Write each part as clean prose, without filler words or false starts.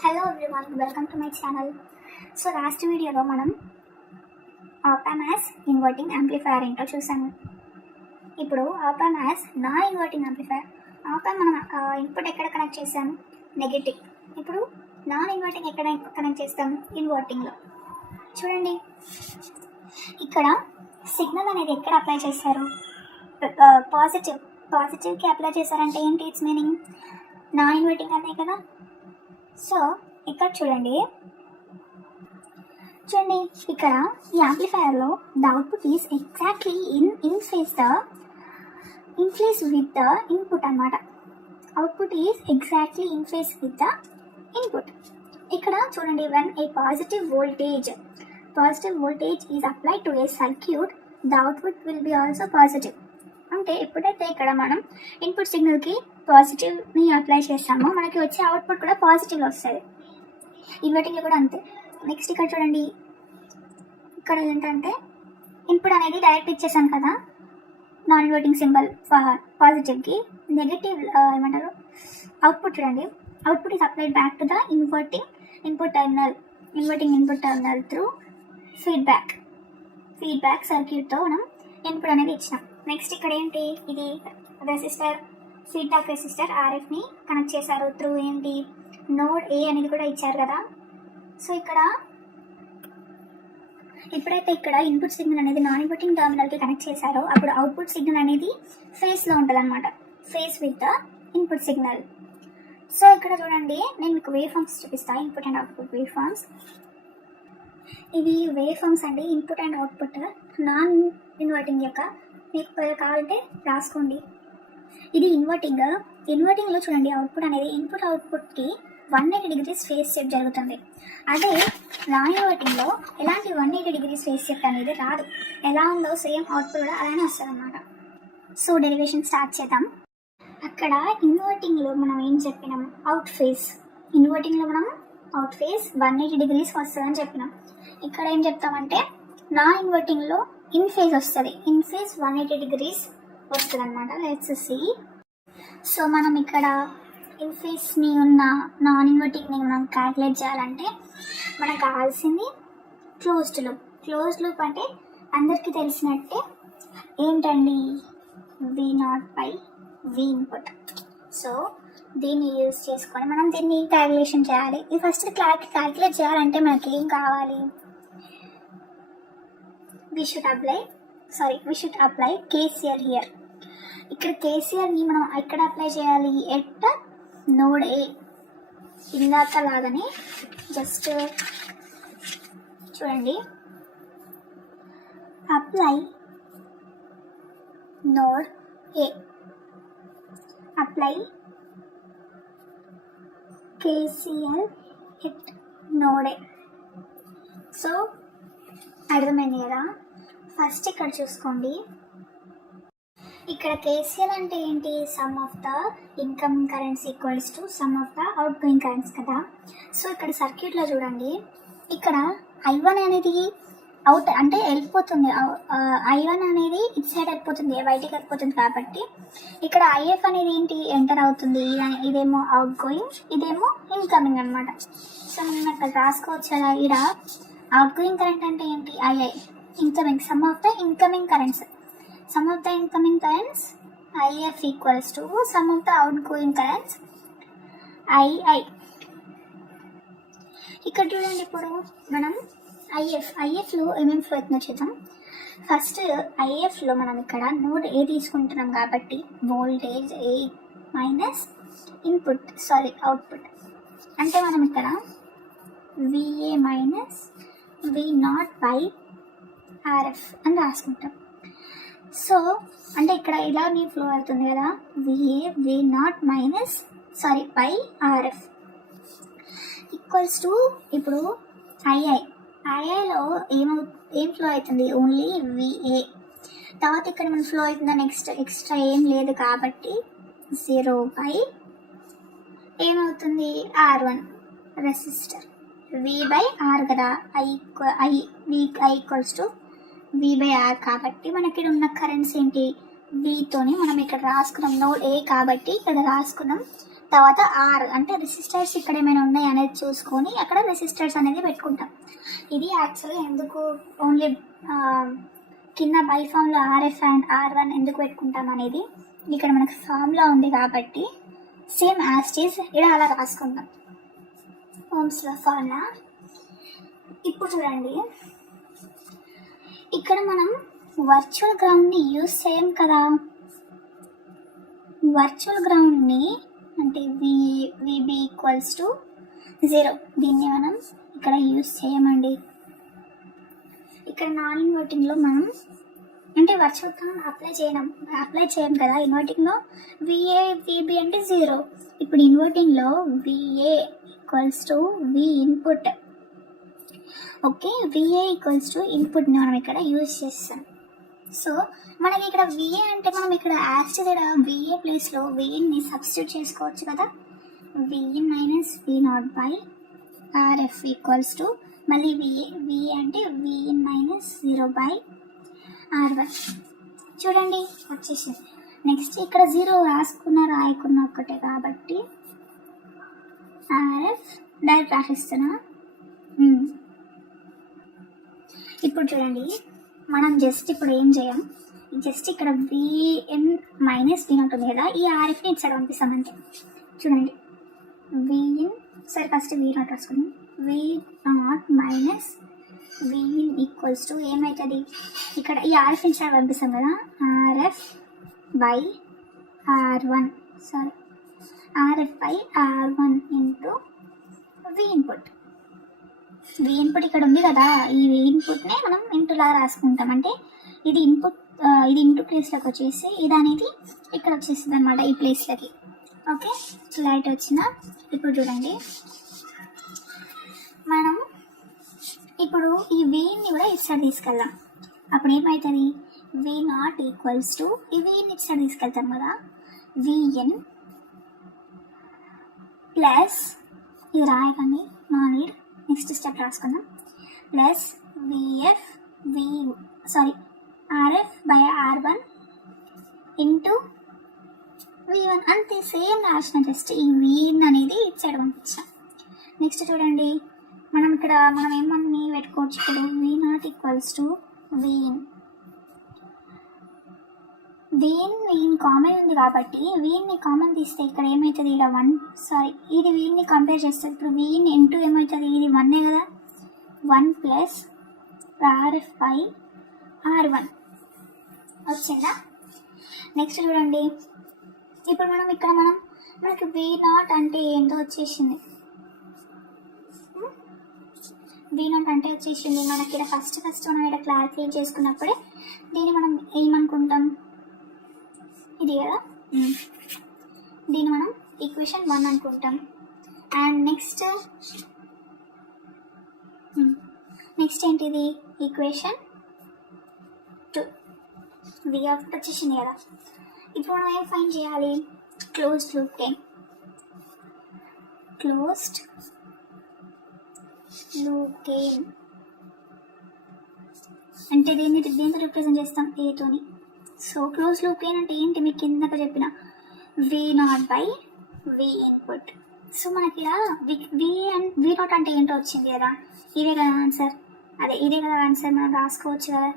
Hello everyone, welcome to my channel. So last వీడియోలో మనం op amp as inverting amplifier ఏంటో చూసాము. ఇప్పుడు op amp as non inverting amplifier. Op amp మనం input ఎక్కడ connect చేసాము? నెగటివ్. ఇప్పుడు నాన్ ఇన్వర్టింగ్ ఎక్కడ కనెక్ట్ చేస్తాము? ఇన్వర్టింగ్లో. చూడండి, ఇక్కడ సిగ్నల్ అనేది ఎక్కడ అప్లై చేశారు? పాజిటివ్కి అప్లై చేశారంటే ఏంటి? ఇట్స్ మీనింగ్ నాన్ ఇన్వర్టింగ్ అనే కదా. సో ఇక్కడ చూడండి ఇక్కడ ఈ యాంప్లిఫైయర్లో the output is exactly in phase with the input అన్నమాట. Output is exactly in phase with the input. ఇక్కడ చూడండి, when a positive voltage is applied to a circuit, the output will be also positive. అంటే ఎప్పుడైతే ఇక్కడ మనం input సిగ్నల్కి పాజిటివ్ని apply చేస్తామో మనకి వచ్చే అవుట్పుట్ కూడా పాజిటివ్లో వస్తుంది. ఇన్వర్టింగ్లో కూడా అంతే. నెక్స్ట్ ఇక్కడ చూడండి, ఇక్కడ ఏంటంటే ఇన్పుట్ అనేది డైరెక్ట్ ఇచ్చేసాం కదా, నాన్ ఇన్వర్టింగ్ సింబల్ పాజిటివ్కి. నెగటివ్ ఏమంటారు? అవుట్పుట్. చూడండి, output is applied back to the inverting input terminal through feedback సర్క్యూట్తో మనం ఇన్పుట్ అనేది ఇచ్చినాం. నెక్స్ట్ ఇక్కడ ఏంటి? ఇది రెసిస్టర్, ఫీడ్బ్యాక్ రెసిస్టర్ RFని కనెక్ట్ చేశారు త్రూ ఏంటి? నోడ్ A అనేది కూడా ఇచ్చారు కదా. సో ఇక్కడ ఎప్పుడైతే ఇక్కడ ఇన్పుట్ సిగ్నల్ అనేది నాన్ ఇన్వర్టింగ్ టర్మినల్కి కనెక్ట్ చేశారో అప్పుడు అవుట్పుట్ సిగ్నల్ అనేది ఫేస్లో ఉంటుంది అనమాట, face with the input signal. So ఇక్కడ చూడండి, నేను మీకు వేవ్ ఫామ్స్ చూపిస్తాను, input and output wave forms. ఇవి వేవ్ ఫామ్స్ అండి, input and output non inverting యొక్క. మీకు కావాలంటే రాసుకోండి. ఇది ఇన్వర్టింగ్లో చూడండి, అవుట్పుట్ అనేది అవుట్పుట్కి 180 degrees ఫేస్ షిఫ్ట్ జరుగుతుంది. అదే నాన్ ఇన్వర్టింగ్లో ఎలాంటి 180 degrees ఫేస్ షిఫ్ట్ అనేది రాదు. ఎలా ఉందో సేమ్ అవుట్పుట్ కూడా అలానే వస్తుంది అన్నమాట. సో డెరివేషన్ స్టార్ట్ చేద్దాం. అక్కడ ఇన్వర్టింగ్లో మనం ఏం చెప్పినాం? ఇన్వర్టింగ్లో మనం అవుట్ ఫేస్ 180 degrees వస్తుందని చెప్పినాం. ఇక్కడ ఏం చెప్తామంటే నాన్ ఇన్వర్టింగ్లో ఇన్ ఫేజ్ వస్తుంది, ఇన్ ఫేజ్ 180 degrees వస్తుంది అనమాట. Let's see. సో మనం ఇక్కడ ఇన్ ఫేజ్ని ఉన్న నాన్ ఇన్వర్టింగ్ని మనం క్యాల్కులేట్ చేయాలంటే మనకు కావాల్సింది క్లోజ్డ్ లూప్ అంటే అందరికీ తెలిసినట్టే ఏంటండి? V0/V input. సో దీన్ని యూజ్ చేసుకొని మనం దీన్ని క్యాల్కులేషన్ చేయాలి. ఇది ఫస్ట్ క్యాల్కులేట్ చేయాలంటే మనకి ఏం కావాలి? we should apply KCL here. ఇక్కడ KCLని మనం ఎక్కడ అప్లై చేయాలి? At node A. ఇందాక లాగానే జస్ట్ చూడండి, apply node A, apply KCL at node A. So అర్థమైంది కదా. ఫస్ట్ ఇక్కడ చూసుకోండి, ఇక్కడ KCL అంటే ఏంటి? Some of the incoming currents equals to some of the out going currents కదా. సో ఇక్కడ సర్క్యూట్లో చూడండి, ఇక్కడ I1 అనేది అవుట్ అంటే వెళ్ళిపోతుంది, I1 అనేది ఇటు సైడ్ వెళ్ళిపోతుంది, బయటికి వెళ్ళిపోతుంది. కాబట్టి ఇక్కడ IF అనేది ఏంటి? ఎంటర్ అవుతుంది. ఇదేమో అవుట్ గోయింగ్, ఇదేమో ఇన్కమింగ్ అనమాట. సో మనం ఇక్కడ రాసుకోవచ్చు కదా. ఇక్కడ అవుట్ గోయింగ్ కరెంట్ అంటే ఏంటి? II. Incoming, some of the incoming currents IF equals to some of the out going currents II. ఇక్కడ చూడండి, ఇప్పుడు మనం IFలో ఏమేమి ఫ్లో అవుతుందో చూద్దాం. ఫస్ట్ IFలో మనం ఇక్కడ నోడ్ A తీసుకుంటున్నాం కాబట్టి వోల్టేజ్ A మైనస్ అవుట్పుట్ అంటే మనం ఇక్కడ VA మైనస్ V0/RF అని రాసుకుంటాం. సో అంటే ఇక్కడ ఇలా నీ ఫ్లో అవుతుంది కదా, VA V0/RF ఈక్వల్స్ టు ఇప్పుడు IIలో ఏం ఫ్లో అవుతుంది? Only VA. తర్వాత ఇక్కడ మన ఫ్లో అవుతుందా? నెక్స్ట్ ఎక్స్ట్రా ఏం లేదు కాబట్టి 0/, ఏమవుతుంది? R1 రెసిస్టర్, V/R కదా. I ఈక్వల్స్ టు V/R కాబట్టి మనకి ఇక్కడ ఉన్న కరెంట్స్ ఏంటి? Vతోని మనం ఇక్కడ రాసుకున్నాం. నోడ్ A కాబట్టి ఇక్కడ రాసుకున్నాం తర్వాత ఆర్ అంటే రెసిస్టర్స్ ఇక్కడ ఏమైనా ఉన్నాయి అనేది చూసుకొని అక్కడ రెసిస్టర్స్ అనేది పెట్టుకుంటాం. ఇది యాక్చువల్గా ఎందుకు ఓన్లీ కింద బై ఫామ్లో ఆర్ఎఫ్ అండ్ ఆర్1 ఎందుకు పెట్టుకుంటాం అనేది ఇక్కడ మనకు ఫామ్లో ఉంది కాబట్టి సేమ్ యాస్టీస్ ఇక్కడ అలా రాసుకుంటాం ఓమ్స్లో ఫార్ములా. ఇప్పుడు చూడండి, ఇక్కడ మనం వర్చువల్ గ్రౌండ్ని యూజ్ చేయం కదా. వర్చువల్ గ్రౌండ్ని అంటే విబి ఈక్వల్స్ టు 0 దీన్ని మనం ఇక్కడ యూజ్ చేయమండి. ఇక్కడ నాన్ ఇన్వర్టింగ్లో మనం అంటే వర్చువల్ గ్రౌండ్ అప్లై చేయం కదా. ఇన్వర్టింగ్లో విఏ విబి అంటే 0. ఇప్పుడు ఇన్వర్టింగ్లో VA equals to V input. Okay, VA equals to ఇన్పుట్ని మనం ఇక్కడ యూజ్ చేస్తాం. సో మనకి ఇక్కడ విఏ అంటే మనం ఇక్కడ యాక్చువల్ ఇక్కడ విఏ ప్లేస్లో విఎన్ని సబ్స్టిట్యూట్ చేసుకోవచ్చు కదా. VN minus V not by RF equals to మళ్ళీ విఏ అంటే విఎన్ మైనస్ 0 బై ఆర్1. చూడండి వచ్చేసింది. నెక్స్ట్ ఇక్కడ 0 రాయకున్న ఒక్కటే కాబట్టి ఆర్ఎఫ్ డైరెక్ట్ రాసిస్తున్నా. ఇప్పుడు చూడండి, మనం జస్ట్ ఇప్పుడు ఏం చేయం, జస్ట్ ఇక్కడ విఎన్ మైనస్ వి నాట్ ఉంది కదా, ఈ ఆర్ఎఫ్ని ఇటు సైడ్ పంపిస్తాం అంతే. చూడండి, విఎన్ సరే ఫస్ట్ వి నాట్ రాసుకుందాం. V naught minus VN equals to ఏమవుతుంది, ఇక్కడ ఈ ఆర్ఎఫ్ ఇటు సైడ్ పంపిస్తాం కదా, RF by R one into V input. V input ఇక్కడ ఉంది కదా, ఈ వి ఇన్పుట్నే మనం ఇంటూలా రాసుకుంటాం. అంటే ఇది ఇన్పుట్, ఇది ఇంటూ ప్లేస్లోకి వచ్చేసి ఇది అనేది ఇక్కడ వచ్చేస్తుంది అనమాట ఈ ప్లేస్లోకి. ఓకే, లైట్ వచ్చిన. ఇప్పుడు చూడండి, మనం ఇప్పుడు ఈ విని కూడా ఇటు సైడ్ తీసుకెళ్దాం. అప్పుడు ఏమవుతుంది, వి నాట్ ఈక్వల్స్ టు ఈ విని ఇటు సైడ్ తీసుకెళ్తాం కదా, విఎన్ ప్లస్ ఇది రాయకండి నాన్ లీడ్, నెక్స్ట్ స్టెప్ రాసుకుందాం, plus RF by R one into v1 అంతే. సేమ్ రాసిన, జస్ట్ ఈ v1 అనేది ఇటు సైడ్ పంపించాం. నెక్స్ట్ చూడండి, మనం ఏమన్నీ పెట్టుకోవచ్చు. ఇప్పుడు V naught equals to V in common ఉంది కాబట్టి వీన్ని కామన్ తీస్తే ఇక్కడ ఏమవుతుంది, ఇక్కడ 1 ఇది వీన్ని కంపేర్ చేస్తుంది. ఇప్పుడు వీన్ ఇంటూ ఏమవుతుంది, ఇది 1 కదా, 1 ప్లస్ ఆర్ఎఫ్ బై ఆర్1 వచ్చిందా. నెక్స్ట్ చూడండి, ఇప్పుడు మనకి వి నాట్ అంటే ఏంటో వచ్చేసింది. వి నాట్ అంటే వచ్చేసింది మనకి ఇక్కడ ఫస్ట్ మనం ఇక్కడ క్లారిఫై చేసుకున్నప్పుడే దీన్ని మనం ఏమనుకుంటాం, ఇది కదా, దీన్ని మనం ఈక్వేషన్ 1 అనుకుంటాం. అండ్ నెక్స్ట్ ఏంటిది, ఈక్వేషన్ 2 వి అవుట్ వచ్చేసింది కదా. ఇప్పుడు మనం ఏం ఫైండ్ చేయాలి, closed loop gain. Closed loop gain అంటే దేంతో రిప్రజెంట్ చేస్తాం, ఏతోని. సో క్లోజ్ లూప్ గెయిన్ అంటే ఏంటి, మీకు కిందక చెప్పిన V not by V input. So మనకి ఇలా వి నాట్ అంటే ఏంటో వచ్చింది కదా, ఇదే కదా ఆన్సర్. ఇదే కదా ఆన్సర్, మనం రాసుకోవచ్చు కదా,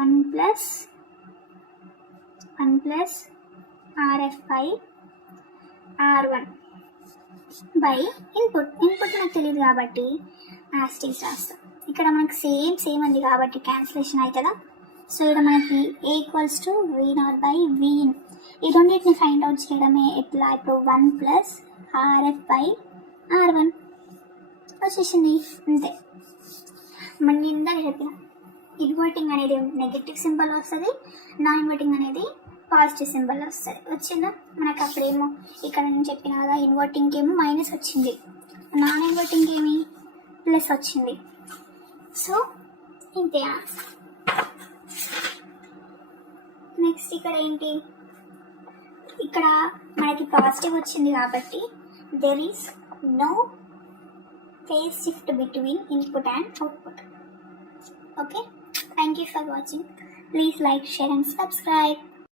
1 plus RF by R one by input నాకు తెలియదు కాబట్టి యాస్టీస్ రాస్తాం. ఇక్కడ మనకి సేమ్ ఉంది కాబట్టి క్యాన్సిలేషన్ అవుతుందా. సో ఇక్కడ మనకి A equals to V not by V in, ఈ రెండింటిని ఫైండ్ అవుట్ చేయడమే ఎట్లా. ఇప్పుడు 1 ప్లస్ ఆర్ఎఫ్ బై ఆర్1 వచ్చేసింది అంతే. మన ఇందాక చెప్పిన ఇన్వర్టింగ్ అనేది నెగటివ్ సింబల్ వస్తుంది, నాన్ ఇన్వర్టింగ్ అనేది పాజిటివ్ సింబల్ వస్తుంది. వచ్చిందా మనకు అప్పుడేమో ఇక్కడ నేను చెప్పిన కదా, ఇన్వర్టింగ్కి ఏమో మైనస్ వచ్చింది, నాన్ ఇన్వర్టింగ్కి ఏమి ప్లస్ వచ్చింది. సో ఇంతే. నెక్స్ట్ ఇక్కడ ఏంటి, ఇక్కడ మనకి పాజిటివ్ వచ్చింది కాబట్టి there is no phase shift between input and output. Okay, thank you for watching. Please like, share and subscribe.